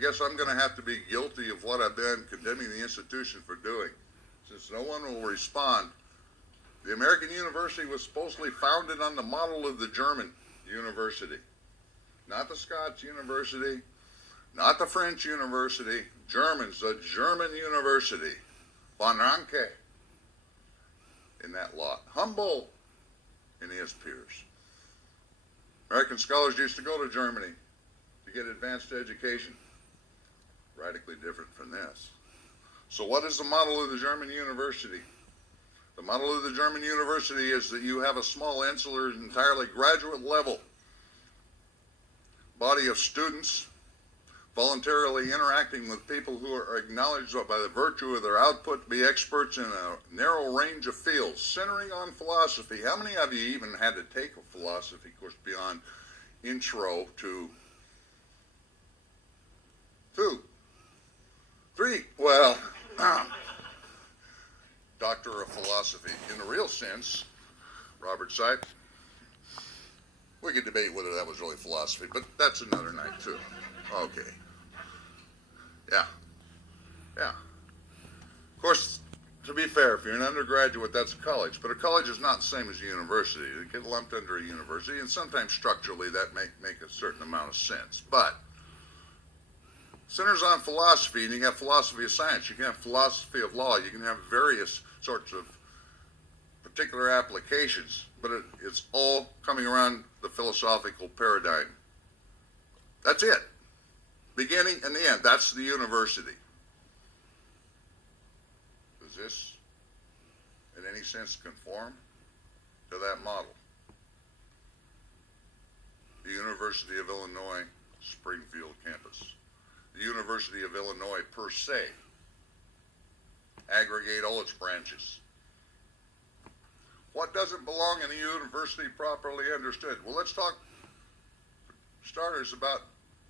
guess I'm going to have to be guilty of what I've been condemning the institution for doing, since no one will respond. The American university was supposedly founded on the model of the German university. Not the Scots university, not the French university, Germans, the German university. Von Ranke in that lot. Humboldt and his peers. American scholars used to go to Germany to get advanced education. Radically different from this. So what is the model of the German university? The model of the German university is that you have a small, insular, entirely graduate level body of students voluntarily interacting with people who are acknowledged by the virtue of their output to be experts in a narrow range of fields, centering on philosophy. How many of you even had to take a philosophy course beyond intro to 2, 3? Well, Doctor of Philosophy. In the real sense, Robert Sipe, we could debate whether that was really philosophy, but that's another night too. Okay. Yeah. Of course, to be fair, if you're an undergraduate, that's a college, but a college is not the same as a university. It gets lumped under a university, and sometimes structurally that make a certain amount of sense. But centers on philosophy, and you can have philosophy of science, you can have philosophy of law, you can have various sorts of particular applications, but it's all coming around the philosophical paradigm. That's it. Beginning and the end. That's the university. Does this, in any sense, conform to that model? The University of Illinois Springfield campus. The University of Illinois per se. Aggregate all its branches. What doesn't belong in a university properly understood? Well, let's talk, for starters, about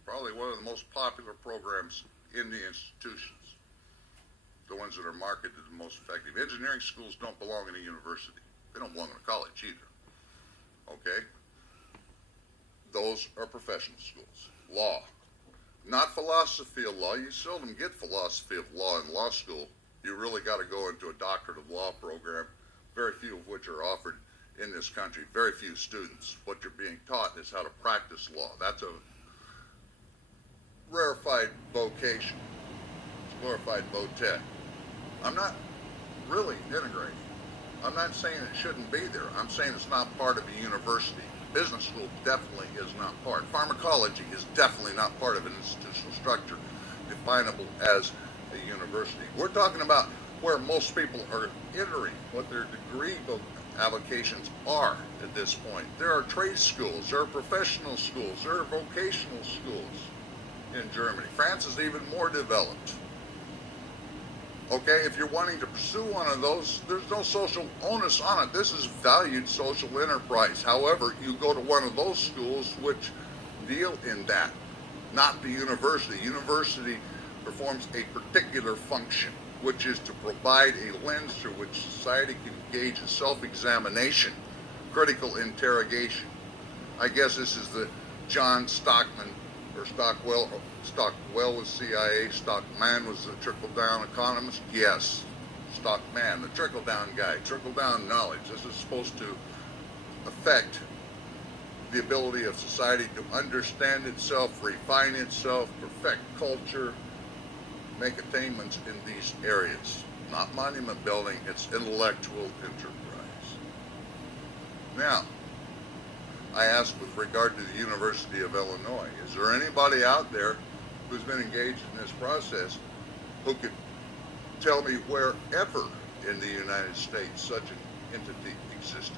probably one of the most popular programs in the institutions. The ones that are marketed the most effective. Engineering schools don't belong in a university. They don't belong in a college either. Okay? Those are professional schools. Law. Not philosophy of law. You seldom get philosophy of law in law school. You really got to go into a doctorate of law program, very few of which are offered in this country. Very few students. What you're being taught is how to practice law. That's a rarefied vocation. It's glorified vo-tech. I'm not really denigrating. I'm not saying it shouldn't be there. I'm saying it's not part of a university. Business school definitely is not part. Pharmacology is definitely not part of an institutional structure definable as a university. We're talking about where most people are entering, what their degree applications are at this point. There are trade schools, there are professional schools, there are vocational schools in Germany. France is even more developed. Okay, if you're wanting to pursue one of those, there's no social onus on it. This is valued social enterprise. However, you go to one of those schools which deal in that, not the university. University performs a particular function, which is to provide a lens through which society can engage in self-examination, critical interrogation. I guess this is the John Stockman, or Stockwell was CIA, Stockman was the trickle-down economist. Yes, Stockman, the trickle-down guy, trickle-down knowledge. This is supposed to affect the ability of society to understand itself, refine itself, perfect culture, make attainments in these areas. Not monument building, it's intellectual enterprise. Now, I ask with regard to the University of Illinois, is there anybody out there who's been engaged in this process who could tell me wherever in the United States such an entity existed?